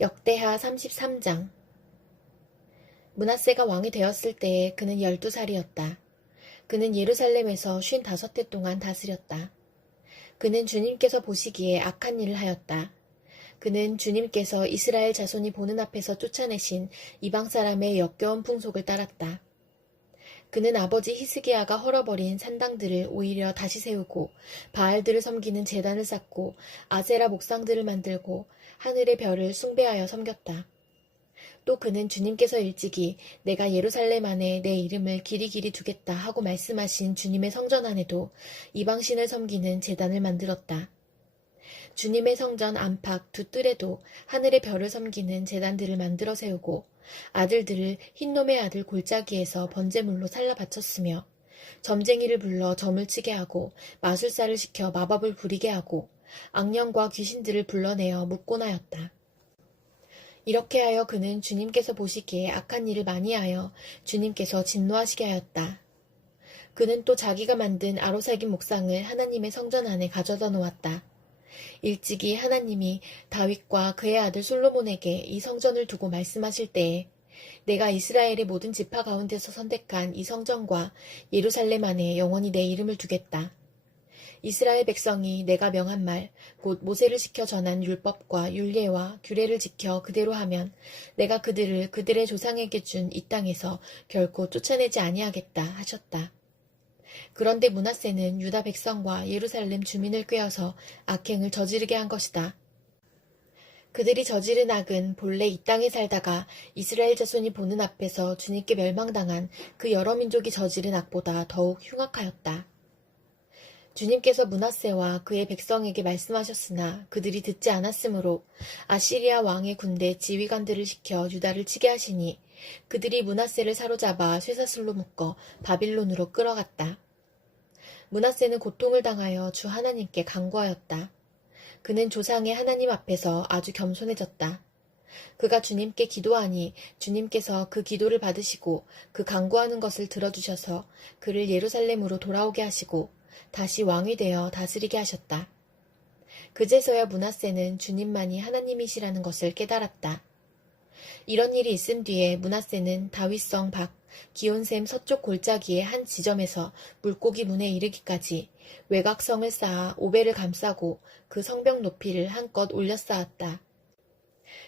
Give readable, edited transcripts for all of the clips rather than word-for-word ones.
역대하 33장. 므낫세가 왕이 되었을 때에 그는 12살이었다. 그는 예루살렘에서 55해 동안 다스렸다. 그는 주님께서 보시기에 악한 일을 하였다. 그는 주님께서 이스라엘 자손이 보는 앞에서 쫓아내신 이방 사람의 역겨운 풍속을 따랐다. 그는 아버지 히스기야가 헐어버린 산당들을 오히려 다시 세우고 바알들을 섬기는 제단을 쌓고 아세라 목상들을 만들고 하늘의 별을 숭배하여 섬겼다. 또 그는 주님께서 일찍이 내가 예루살렘 안에 내 이름을 길이길이 두겠다 하고 말씀하신 주님의 성전 안에도 이방신을 섬기는 제단을 만들었다. 주님의 성전 안팎 두 뜰에도 하늘의 별을 섬기는 제단들을 만들어 세우고 아들들을 흰놈의 아들 골짜기에서 번제물로 살라 바쳤으며 점쟁이를 불러 점을 치게 하고 마술사를 시켜 마법을 부리게 하고 악령과 귀신들을 불러내어 묻곤 하였다. 이렇게 하여 그는 주님께서 보시기에 악한 일을 많이 하여 주님께서 진노하시게 하였다. 그는 또 자기가 만든 아로새긴 목상을 하나님의 성전 안에 가져다 놓았다. 일찍이 하나님이 다윗과 그의 아들 솔로몬에게 이 성전을 두고 말씀하실 때에 내가 이스라엘의 모든 지파 가운데서 선택한 이 성전과 예루살렘 안에 영원히 내 이름을 두겠다. 이스라엘 백성이 내가 명한 말, 곧 모세를 시켜 전한 율법과 율례와 규례를 지켜 그대로 하면 내가 그들을 그들의 조상에게 준 이 땅에서 결코 쫓아내지 아니하겠다 하셨다. 그런데 므낫세는 유다 백성과 예루살렘 주민을 꾀어서 악행을 저지르게 한 것이다. 그들이 저지른 악은 본래 이 땅에 살다가 이스라엘 자손이 보는 앞에서 주님께 멸망당한 그 여러 민족이 저지른 악보다 더욱 흉악하였다. 주님께서 므낫세와 그의 백성에게 말씀하셨으나 그들이 듣지 않았으므로 아시리아 왕의 군대 지휘관들을 시켜 유다를 치게 하시니 그들이 므낫세를 사로잡아 쇠사슬로 묶어 바빌론으로 끌어갔다. 므낫세는 고통을 당하여 주 하나님께 간구하였다. 그는 조상의 하나님 앞에서 아주 겸손해졌다. 그가 주님께 기도하니 주님께서 그 기도를 받으시고 그 간구하는 것을 들어주셔서 그를 예루살렘으로 돌아오게 하시고 다시 왕이 되어 다스리게 하셨다. 그제서야 므낫세는 주님만이 하나님이시라는 것을 깨달았다. 이런 일이 있은 뒤에 므낫세는 다윗성 밖 기온샘 서쪽 골짜기의 한 지점에서 물고기 문에 이르기까지 외곽성을 쌓아 오벨을 감싸고 그 성벽 높이를 한껏 올려 쌓았다.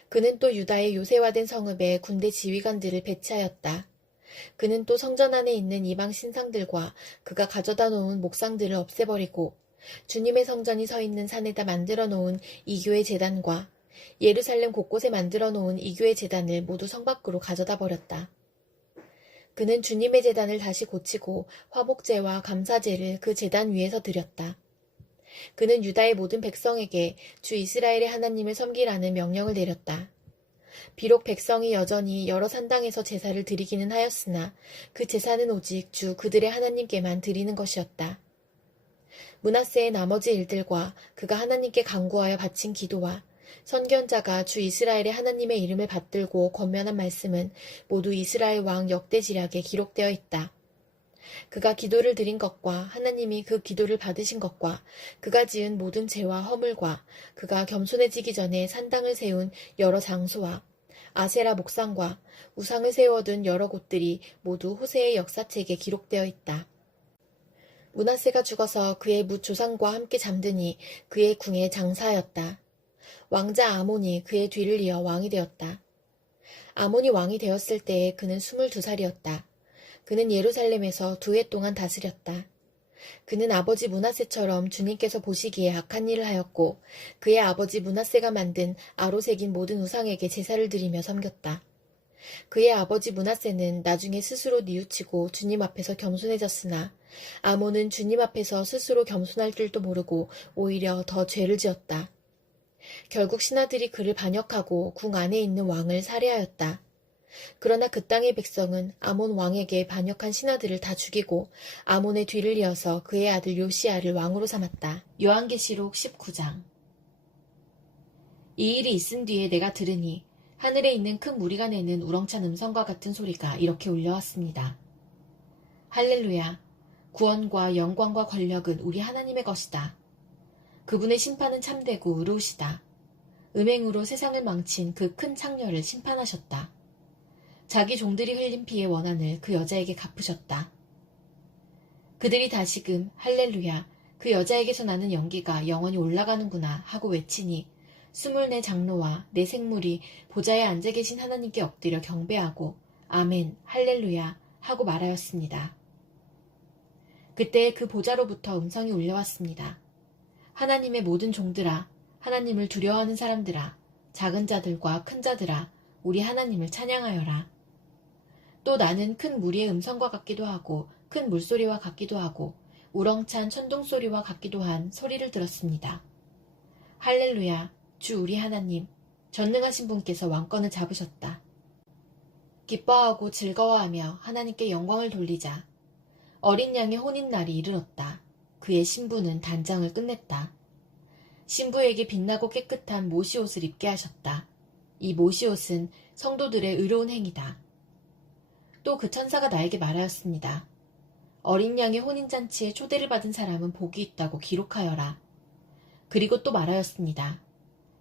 그는 또 유다의 요새화된 성읍에 군대 지휘관들을 배치하였다. 그는 또 성전 안에 있는 이방 신상들과 그가 가져다 놓은 목상들을 없애버리고 주님의 성전이 서 있는 산에다 만들어 놓은 이교의 제단과 예루살렘 곳곳에 만들어 놓은 이교의 제단을 모두 성 밖으로 가져다 버렸다. 그는 주님의 제단을 다시 고치고 화목제와 감사제를 그 제단 위에서 드렸다. 그는 유다의 모든 백성에게 주 이스라엘의 하나님을 섬기라는 명령을 내렸다. 비록 백성이 여전히 여러 산당에서 제사를 드리기는 하였으나 그 제사는 오직 주 그들의 하나님께만 드리는 것이었다. 므낫세의 나머지 일들과 그가 하나님께 간구하여 바친 기도와 선견자가 주 이스라엘의 하나님의 이름을 받들고 권면한 말씀은 모두 이스라엘 왕 역대지략에 기록되어 있다. 그가 기도를 드린 것과 하나님이 그 기도를 받으신 것과 그가 지은 모든 죄와 허물과 그가 겸손해지기 전에 산당을 세운 여러 장소와 아세라 목상과 우상을 세워둔 여러 곳들이 모두 호세의 역사책에 기록되어 있다. 므낫세가 죽어서 그의 뭇 조상과 함께 잠드니 그의 궁에 장사하였다. 왕자 아몬이 그의 뒤를 이어 왕이 되었다. 아몬이 왕이 되었을 때에 그는 22살이었다. 그는 예루살렘에서 2해 동안 다스렸다. 그는 아버지 므낫세처럼 주님께서 보시기에 악한 일을 하였고 그의 아버지 므낫세가 만든 아로새긴 모든 우상에게 제사를 드리며 섬겼다. 그의 아버지 므낫세는 나중에 스스로 뉘우치고 주님 앞에서 겸손해졌으나 아몬은 주님 앞에서 스스로 겸손할 줄도 모르고 오히려 더 죄를 지었다. 결국 신하들이 그를 반역하고 궁 안에 있는 왕을 살해하였다. 그러나 그 땅의 백성은 아몬 왕에게 반역한 신하들을 다 죽이고 아몬의 뒤를 이어서 그의 아들 요시야를 왕으로 삼았다. 요한계시록 19장. 이 일이 있은 뒤에 내가 들으니 하늘에 있는 큰 무리가 내는 우렁찬 음성과 같은 소리가 이렇게 울려왔습니다. 할렐루야! 구원과 영광과 권력은 우리 하나님의 것이다. 그분의 심판은 참되고 의로우시다. 음행으로 세상을 망친 그 큰 창녀를 심판하셨다. 자기 종들이 흘린 피의 원한을 그 여자에게 갚으셨다. 그들이 다시금 할렐루야, 그 여자에게서 나는 연기가 영원히 올라가는구나 하고 외치니 24 장로와 네 생물이 보좌에 앉아 계신 하나님께 엎드려 경배하고 아멘, 할렐루야 하고 말하였습니다. 그때 그 보좌로부터 음성이 울려왔습니다. 하나님의 모든 종들아, 하나님을 두려워하는 사람들아, 작은 자들과 큰 자들아, 우리 하나님을 찬양하여라. 또 나는 큰 무리의 음성과 같기도 하고 큰 물소리와 같기도 하고 우렁찬 천둥소리와 같기도 한 소리를 들었습니다. 할렐루야, 주 우리 하나님, 전능하신 분께서 왕권을 잡으셨다. 기뻐하고 즐거워하며 하나님께 영광을 돌리자. 어린 양의 혼인날이 이르렀다. 그의 신부는 단장을 끝냈다. 신부에게 빛나고 깨끗한 모시옷을 입게 하셨다. 이 모시옷은 성도들의 의로운 행위다. 또 그 천사가 나에게 말하였습니다. 어린 양의 혼인잔치에 초대를 받은 사람은 복이 있다고 기록하여라. 그리고 또 말하였습니다.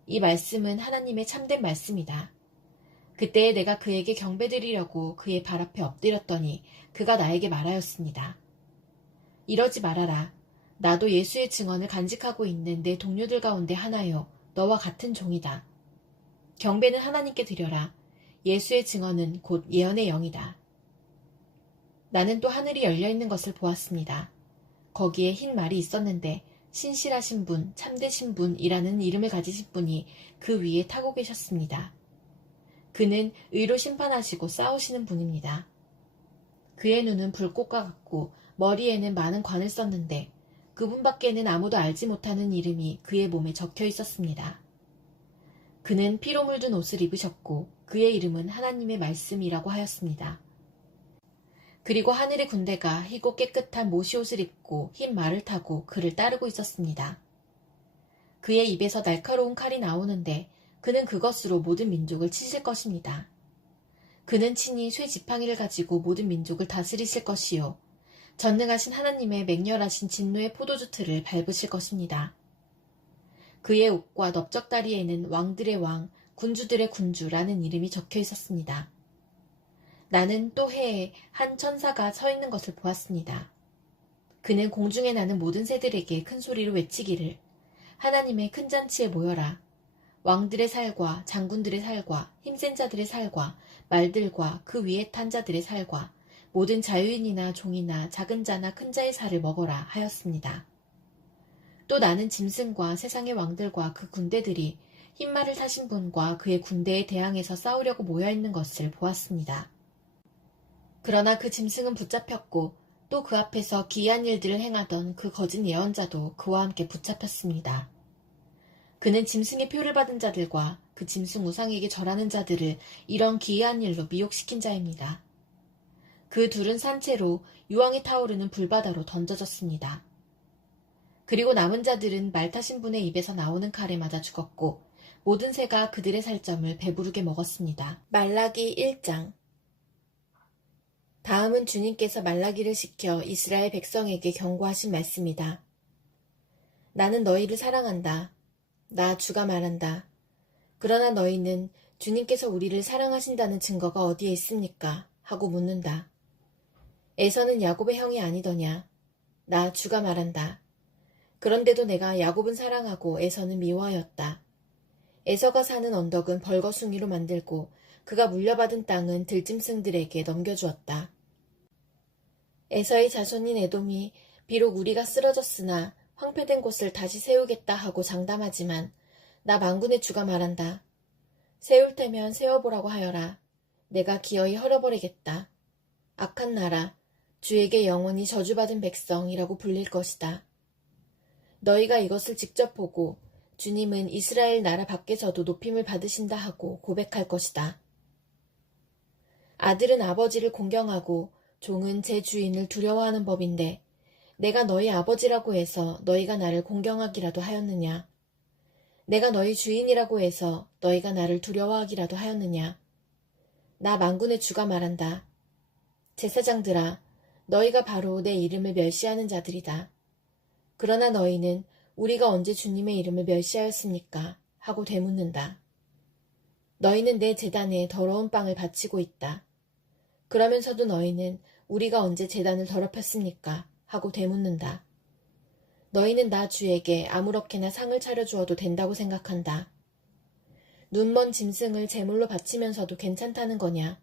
이 말씀은 하나님의 참된 말씀이다. 그때에 내가 그에게 경배드리려고 그의 발 앞에 엎드렸더니 그가 나에게 말하였습니다. 이러지 말아라. 나도 예수의 증언을 간직하고 있는 내 동료들 가운데 하나요. 너와 같은 종이다. 경배는 하나님께 드려라. 예수의 증언은 곧 예언의 영이다. 나는 또 하늘이 열려있는 것을 보았습니다. 거기에 흰 말이 있었는데 신실하신 분, 참되신 분이라는 이름을 가지신 분이 그 위에 타고 계셨습니다. 그는 의로 심판하시고 싸우시는 분입니다. 그의 눈은 불꽃과 같고 머리에는 많은 관을 썼는데 그분밖에는 아무도 알지 못하는 이름이 그의 몸에 적혀 있었습니다. 그는 피로 물든 옷을 입으셨고 그의 이름은 하나님의 말씀이라고 하였습니다. 그리고 하늘의 군대가 희고 깨끗한 모시옷을 입고 흰 말을 타고 그를 따르고 있었습니다. 그의 입에서 날카로운 칼이 나오는데 그는 그것으로 모든 민족을 치실 것입니다. 그는 친히 쇠 지팡이를 가지고 모든 민족을 다스리실 것이요. 전능하신 하나님의 맹렬하신 진노의 포도주 틀을 밟으실 것입니다. 그의 옷과 넓적다리에는 왕들의 왕, 군주들의 군주라는 이름이 적혀 있었습니다. 나는 또 해에 한 천사가 서 있는 것을 보았습니다. 그는 공중에 나는 모든 새들에게 큰 소리로 외치기를 하나님의 큰 잔치에 모여라. 왕들의 살과 장군들의 살과 힘센 자들의 살과 말들과 그 위에 탄 자들의 살과 모든 자유인이나 종이나 작은 자나 큰 자의 살을 먹어라 하였습니다. 또 나는 짐승과 세상의 왕들과 그 군대들이 흰말을 타신 분과 그의 군대에 대항해서 싸우려고 모여있는 것을 보았습니다. 그러나 그 짐승은 붙잡혔고 또 그 앞에서 기이한 일들을 행하던 그 거짓 예언자도 그와 함께 붙잡혔습니다. 그는 짐승의 표를 받은 자들과 그 짐승 우상에게 절하는 자들을 이런 기이한 일로 미혹시킨 자입니다. 그 둘은 산채로 유황이 타오르는 불바다로 던져졌습니다. 그리고 남은 자들은 말 타신 분의 입에서 나오는 칼에 맞아 죽었고 모든 새가 그들의 살점을 배부르게 먹었습니다. 말라기 1장. 다음은 주님께서 말라기를 시켜 이스라엘 백성에게 경고하신 말씀이다. 나는 너희를 사랑한다. 나 주가 말한다. 그러나 너희는 주님께서 우리를 사랑하신다는 증거가 어디에 있습니까? 하고 묻는다. 에서는 야곱의 형이 아니더냐? 나 주가 말한다. 그런데도 내가 야곱은 사랑하고 에서는 미워하였다. 에서가 사는 언덕은 벌거숭이로 만들고 그가 물려받은 땅은 들짐승들에게 넘겨주었다. 에서의 자손인 에돔이 비록 우리가 쓰러졌으나 황폐된 곳을 다시 세우겠다 하고 장담하지만 나 만군의 주가 말한다. 세울 테면 세워보라고 하여라. 내가 기어이 헐어버리겠다. 악한 나라, 주에게 영원히 저주받은 백성이라고 불릴 것이다. 너희가 이것을 직접 보고 주님은 이스라엘 나라 밖에서도 높임을 받으신다 하고 고백할 것이다. 아들은 아버지를 공경하고 종은 제 주인을 두려워하는 법인데 내가 너희 아버지라고 해서 너희가 나를 공경하기라도 하였느냐? 내가 너희 주인이라고 해서 너희가 나를 두려워하기라도 하였느냐? 나 만군의 주가 말한다. 제사장들아, 너희가 바로 내 이름을 멸시하는 자들이다. 그러나 너희는 우리가 언제 주님의 이름을 멸시하였습니까? 하고 되묻는다. 너희는 내 제단에 더러운 빵을 바치고 있다. 그러면서도 너희는 우리가 언제 제단을 더럽혔습니까? 하고 되묻는다. 너희는 나 주에게 아무렇게나 상을 차려주어도 된다고 생각한다. 눈먼 짐승을 제물로 바치면서도 괜찮다는 거냐?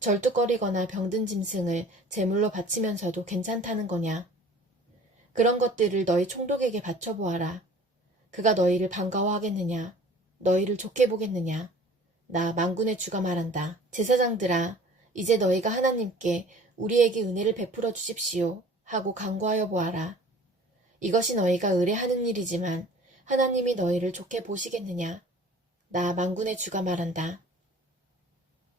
절뚝거리거나 병든 짐승을 제물로 바치면서도 괜찮다는 거냐? 그런 것들을 너희 총독에게 바쳐보아라. 그가 너희를 반가워하겠느냐? 너희를 좋게 보겠느냐? 나 만군의 주가 말한다. 제사장들아, 이제 너희가 하나님께 우리에게 은혜를 베풀어 주십시오 하고 간구하여 보아라. 이것이 너희가 의뢰하는 일이지만 하나님이 너희를 좋게 보시겠느냐? 나 만군의 주가 말한다.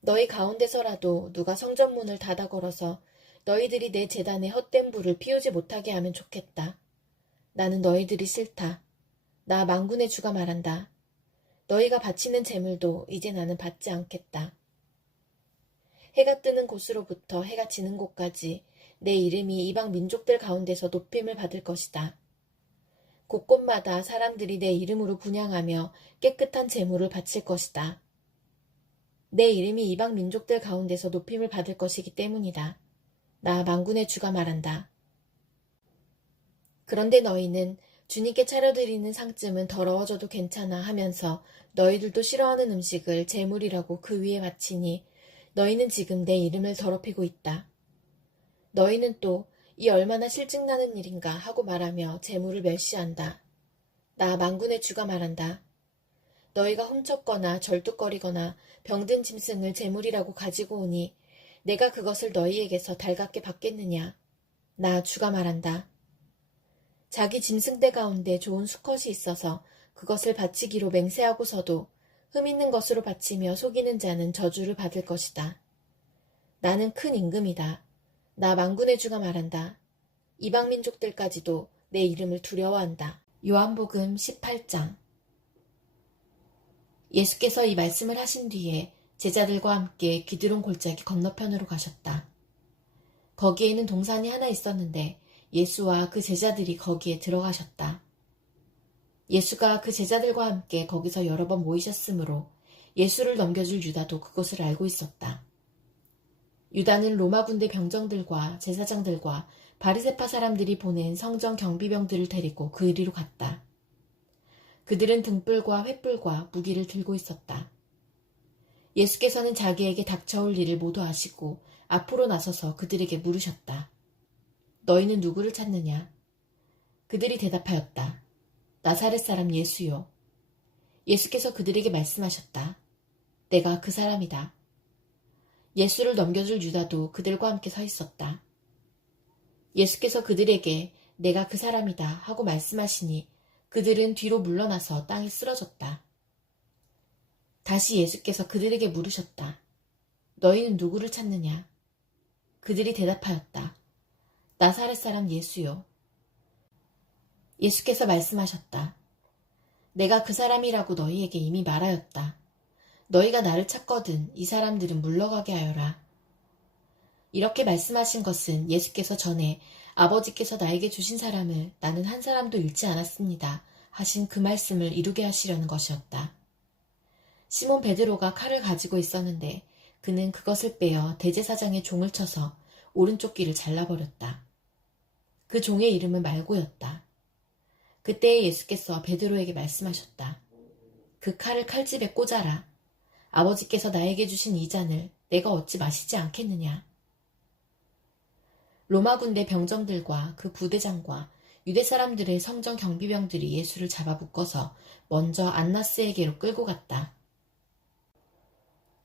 너희 가운데서라도 누가 성전문을 닫아 걸어서 너희들이 내 제단에 헛된 불을 피우지 못하게 하면 좋겠다. 나는 너희들이 싫다. 나 만군의 주가 말한다. 너희가 바치는 제물도 이제 나는 받지 않겠다. 해가 뜨는 곳으로부터 해가 지는 곳까지 내 이름이 이방 민족들 가운데서 높임을 받을 것이다. 곳곳마다 사람들이 내 이름으로 분향하며 깨끗한 제물을 바칠 것이다. 내 이름이 이방 민족들 가운데서 높임을 받을 것이기 때문이다. 나 만군의 주가 말한다. 그런데 너희는 주님께 차려드리는 상쯤은 더러워져도 괜찮아 하면서 너희들도 싫어하는 음식을 제물이라고 그 위에 바치니 너희는 지금 내 이름을 더럽히고 있다. 너희는 또 이 얼마나 실증나는 일인가 하고 말하며 제물을 멸시한다. 나 만군의 주가 말한다. 너희가 훔쳤거나 절뚝거리거나 병든 짐승을 제물이라고 가지고 오니 내가 그것을 너희에게서 달갑게 받겠느냐? 나 주가 말한다. 자기 짐승떼 가운데 좋은 수컷이 있어서 그것을 바치기로 맹세하고서도 흠 있는 것으로 바치며 속이는 자는 저주를 받을 것이다. 나는 큰 임금이다. 나 만군의 주가 말한다. 이방 민족들까지도 내 이름을 두려워한다. 요한복음 18장. 예수께서 이 말씀을 하신 뒤에 제자들과 함께 기드론 골짜기 건너편으로 가셨다. 거기에는 동산이 하나 있었는데 예수와 그 제자들이 거기에 들어가셨다. 예수가 그 제자들과 함께 거기서 여러 번 모이셨으므로 예수를 넘겨줄 유다도 그것을 알고 있었다. 유다는 로마 군대 병정들과 제사장들과 바리새파 사람들이 보낸 성전 경비병들을 데리고 그 이리로 갔다. 그들은 등불과 횃불과 무기를 들고 있었다. 예수께서는 자기에게 닥쳐올 일을 모두 아시고 앞으로 나서서 그들에게 물으셨다. 너희는 누구를 찾느냐? 그들이 대답하였다. 나사렛 사람 예수요. 예수께서 그들에게 말씀하셨다. 내가 그 사람이다. 예수를 넘겨줄 유다도 그들과 함께 서 있었다. 예수께서 그들에게 내가 그 사람이다 하고 말씀하시니 그들은 뒤로 물러나서 땅에 쓰러졌다. 다시 예수께서 그들에게 물으셨다. 너희는 누구를 찾느냐? 그들이 대답하였다. 나사렛 사람 예수요. 예수께서 말씀하셨다. 내가 그 사람이라고 너희에게 이미 말하였다. 너희가 나를 찾거든 이 사람들은 물러가게 하여라. 이렇게 말씀하신 것은 예수께서 전에 아버지께서 나에게 주신 사람을 나는 한 사람도 잃지 않았습니다 하신 그 말씀을 이루게 하시려는 것이었다. 시몬 베드로가 칼을 가지고 있었는데 그는 그것을 빼어 대제사장의 종을 쳐서 오른쪽 귀를 잘라버렸다. 그 종의 이름은 말고였다. 그때 예수께서 베드로에게 말씀하셨다. 그 칼을 칼집에 꽂아라. 아버지께서 나에게 주신 이 잔을 내가 어찌 마시지 않겠느냐. 로마 군대 병정들과 그 부대장과 유대 사람들의 성전 경비병들이 예수를 잡아 묶어서 먼저 안나스에게로 끌고 갔다.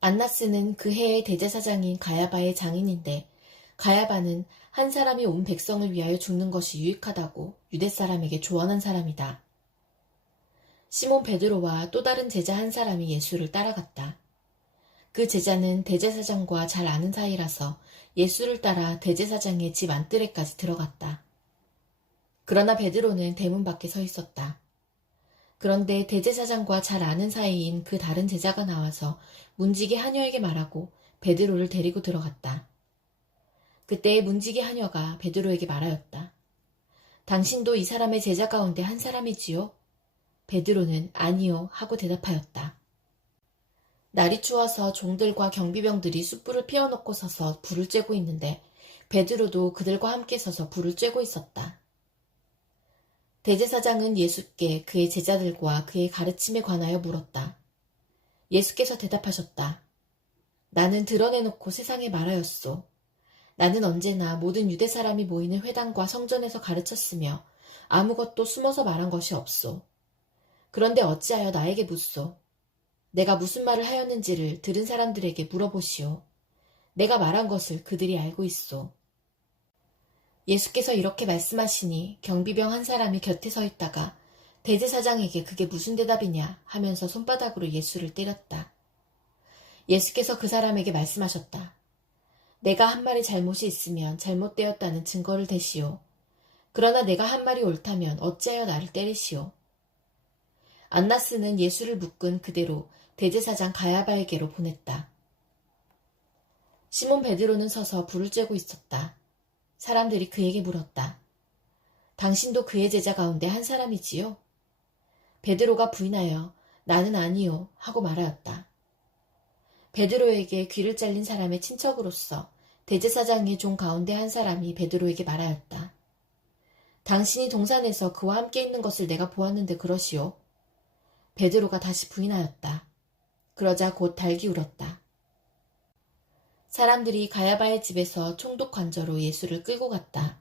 안나스는 그 해의 대제사장인 가야바의 장인인데 가야바는 한 사람이 온 백성을 위하여 죽는 것이 유익하다고 유대 사람에게 조언한 사람이다. 시몬 베드로와 또 다른 제자 한 사람이 예수를 따라갔다. 그 제자는 대제사장과 잘 아는 사이라서 예수를 따라 대제사장의 집 안뜰에까지 들어갔다. 그러나 베드로는 대문 밖에 서 있었다. 그런데 대제사장과 잘 아는 사이인 그 다른 제자가 나와서 문지기 하녀에게 말하고 베드로를 데리고 들어갔다. 그때 문지기 하녀가 베드로에게 말하였다. 당신도 이 사람의 제자 가운데 한 사람이지요? 베드로는 아니요 하고 대답하였다. 날이 추워서 종들과 경비병들이 숯불을 피워놓고 서서 불을 쬐고 있는데 베드로도 그들과 함께 서서 불을 쬐고 있었다. 대제사장은 예수께 그의 제자들과 그의 가르침에 관하여 물었다. 예수께서 대답하셨다. 나는 드러내놓고 세상에 말하였소. 나는 언제나 모든 유대 사람이 모이는 회당과 성전에서 가르쳤으며 아무것도 숨어서 말한 것이 없소. 그런데 어찌하여 나에게 묻소. 내가 무슨 말을 하였는지를 들은 사람들에게 물어보시오. 내가 말한 것을 그들이 알고 있소. 예수께서 이렇게 말씀하시니 경비병 한 사람이 곁에 서 있다가 대제사장에게 그게 무슨 대답이냐 하면서 손바닥으로 예수를 때렸다. 예수께서 그 사람에게 말씀하셨다. 내가 한 말이 잘못이 있으면 잘못되었다는 증거를 대시오. 그러나 내가 한 말이 옳다면 어찌하여 나를 때리시오. 안나스는 예수를 묶은 그대로 대제사장 가야바에게로 보냈다. 시몬 베드로는 서서 불을 쬐고 있었다. 사람들이 그에게 물었다. 당신도 그의 제자 가운데 한 사람이지요? 베드로가 부인하여 나는 아니요 하고 말하였다. 베드로에게 귀를 잘린 사람의 친척으로서 대제사장의 종 가운데 한 사람이 베드로에게 말하였다. 당신이 동산에서 그와 함께 있는 것을 내가 보았는데 그러시오. 베드로가 다시 부인하였다. 그러자 곧 달기 울었다. 사람들이 가야바의 집에서 총독 관저로 예수를 끌고 갔다.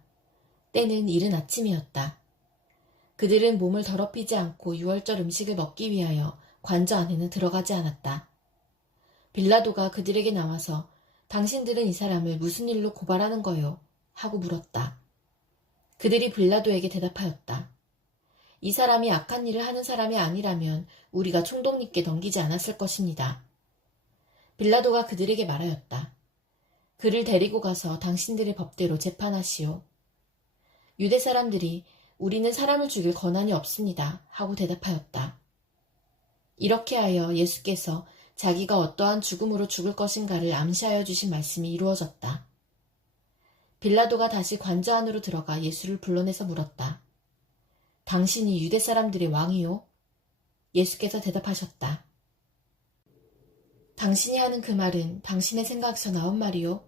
때는 이른 아침이었다. 그들은 몸을 더럽히지 않고 유월절 음식을 먹기 위하여 관저 안에는 들어가지 않았다. 빌라도가 그들에게 나와서 당신들은 이 사람을 무슨 일로 고발하는 거요? 하고 물었다. 그들이 빌라도에게 대답하였다. 이 사람이 악한 일을 하는 사람이 아니라면 우리가 총독님께 넘기지 않았을 것입니다. 빌라도가 그들에게 말하였다. 그를 데리고 가서 당신들의 법대로 재판하시오. 유대 사람들이 우리는 사람을 죽일 권한이 없습니다. 하고 대답하였다. 이렇게 하여 예수께서 자기가 어떠한 죽음으로 죽을 것인가를 암시하여 주신 말씀이 이루어졌다. 빌라도가 다시 관저 안으로 들어가 예수를 불러내서 물었다. 당신이 유대 사람들의 왕이요? 예수께서 대답하셨다. 당신이 하는 그 말은 당신의 생각에서 나온 말이요?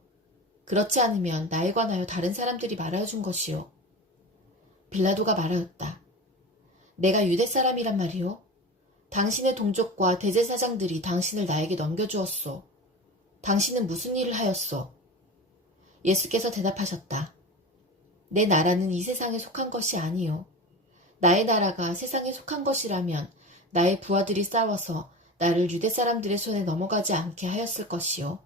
그렇지 않으면 나에 관하여 다른 사람들이 말하여 준 것이요. 빌라도가 말하였다. 내가 유대 사람이란 말이요? 당신의 동족과 대제사장들이 당신을 나에게 넘겨주었소. 당신은 무슨 일을 하였소? 예수께서 대답하셨다. 내 나라는 이 세상에 속한 것이 아니요. 나의 나라가 세상에 속한 것이라면 나의 부하들이 싸워서 나를 유대 사람들의 손에 넘어가지 않게 하였을 것이요.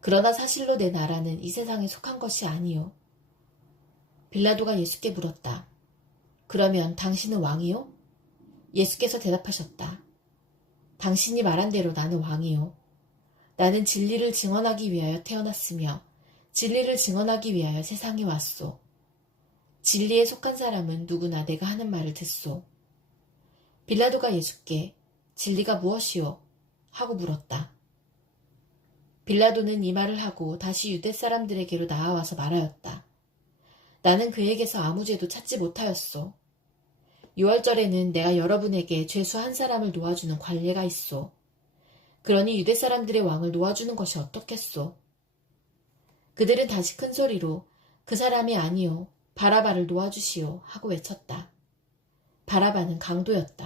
그러나 사실로 내 나라는 이 세상에 속한 것이 아니요. 빌라도가 예수께 물었다. 그러면 당신은 왕이요? 예수께서 대답하셨다. 당신이 말한 대로 나는 왕이요. 나는 진리를 증언하기 위하여 태어났으며 진리를 증언하기 위하여 세상에 왔소. 진리에 속한 사람은 누구나 내가 하는 말을 듣소. 빌라도가 예수께 진리가 무엇이요? 하고 물었다. 빌라도는 이 말을 하고 다시 유대 사람들에게로 나아와서 말하였다. 나는 그에게서 아무 죄도 찾지 못하였소. 유월절에는 내가 여러분에게 죄수 한 사람을 놓아주는 관례가 있소. 그러니 유대 사람들의 왕을 놓아주는 것이 어떻겠소? 그들은 다시 큰 소리로 그 사람이 아니요 바라바를 놓아주시오 하고 외쳤다. 바라바는 강도였다.